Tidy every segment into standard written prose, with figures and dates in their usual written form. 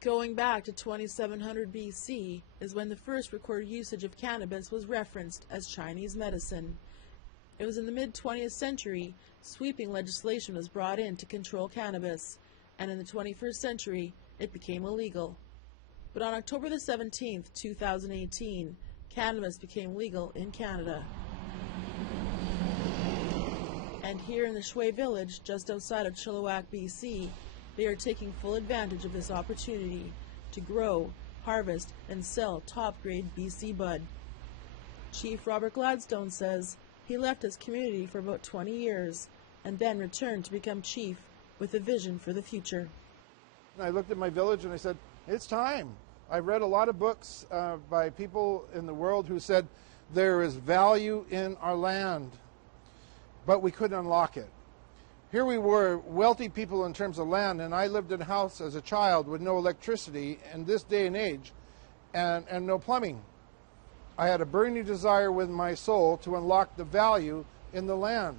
Going back to 2700 BC is when the first recorded usage of cannabis was referenced as Chinese medicine. It was in the mid-20th century sweeping legislation was brought in to control cannabis, and in the 21st century it became illegal. But on October the 17th, 2018, cannabis became legal in Canada. And here in the Shxwa village, just outside of Chilliwack, BC, they are taking full advantage of this opportunity to grow, harvest, and sell top-grade BC bud. Chief Robert Gladstone says he left his community for about 20 years and then returned to become chief with a vision for the future. I looked at my village and I said, it's time. I read a lot of books by people in the world who said there is value in our land, but we couldn't unlock it. Here we were, wealthy people in terms of land, and I lived in a house as a child with no electricity in this day and age, and no plumbing. I had a burning desire within my soul to unlock the value in the land.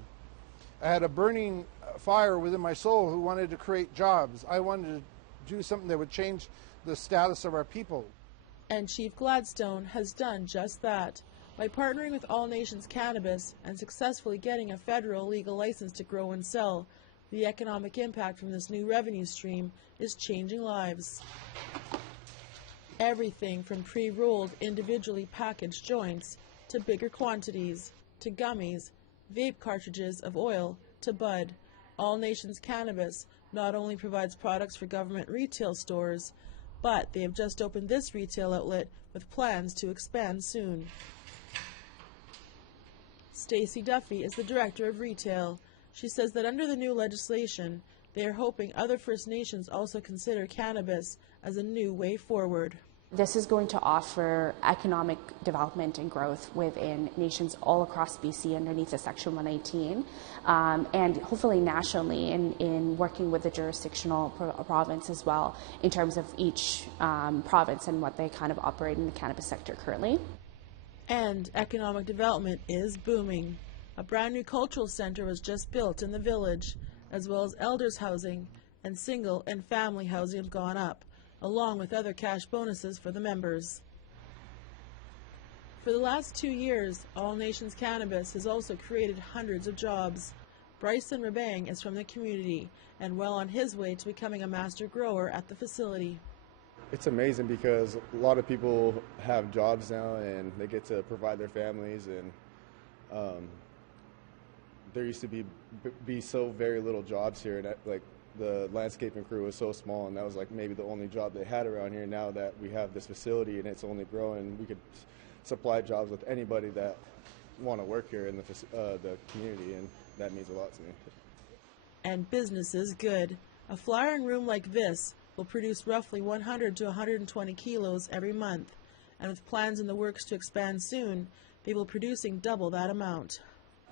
I had a burning fire within my soul who wanted to create jobs. I wanted to do something that would change the status of our people. And Chief Gladstone has done just that. By partnering with Nations Cannabis and successfully getting a federal legal license to grow and sell, the economic impact from this new revenue stream is changing lives. Everything from pre-rolled, individually packaged joints, to bigger quantities, to gummies, vape cartridges of oil, to bud. Nations Cannabis not only provides products for government retail stores, but they have just opened this retail outlet with plans to expand soon. Stacey Duffy is the director of retail. She says that under the new legislation, they are hoping other First Nations also consider cannabis as a new way forward. This is going to offer economic development and growth within nations all across BC underneath the Section 118, and hopefully nationally in working with the jurisdictional province as well in terms of each province and what they kind of operate in the cannabis sector currently. And economic development is booming. A brand new cultural center was just built in the village, as well as elders housing and single and family housing have gone up, along with other cash bonuses for the members. For the last 2 years, Nations Cannabis has also created hundreds of jobs. Bryson Rabang is from the community and well on his way to becoming a master grower at the facility. It's amazing because a lot of people have jobs now and they get to provide their families, and there used to be so very little jobs here, and like the landscaping crew was so small, and that was like maybe the only job they had around here. Now that we have this facility and it's only growing, we could supply jobs with anybody that want to work here in the community, and that means a lot to me. And business is good. A flowering room like this will produce roughly 100 to 120 kilos every month, and with plans in the works to expand soon, they will be producing double that amount.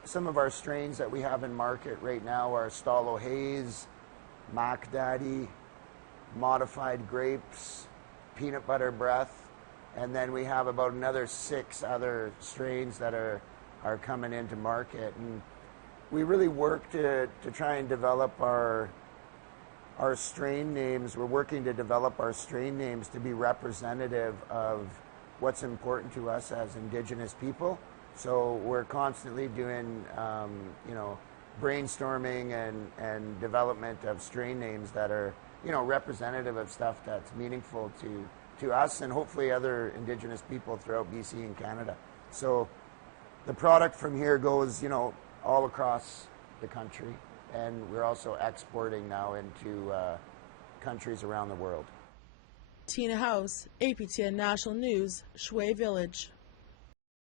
Some of our strains that we have in market right now are Stalo Haze, Mac Daddy, Modified Grapes, Peanut Butter Breath, and then we have about another 6 other strains that are coming into market. And we really work to try and develop our strain names. We're working to develop our strain names to be representative of what's important to us as Indigenous people. So we're constantly doing, brainstorming and development of strain names that are, representative of stuff that's meaningful to us and hopefully other Indigenous people throughout BC and Canada. So the product from here goes, all across the country. And we're also exporting now into countries around the world. Tina House, APTN National News, Shxwa Village.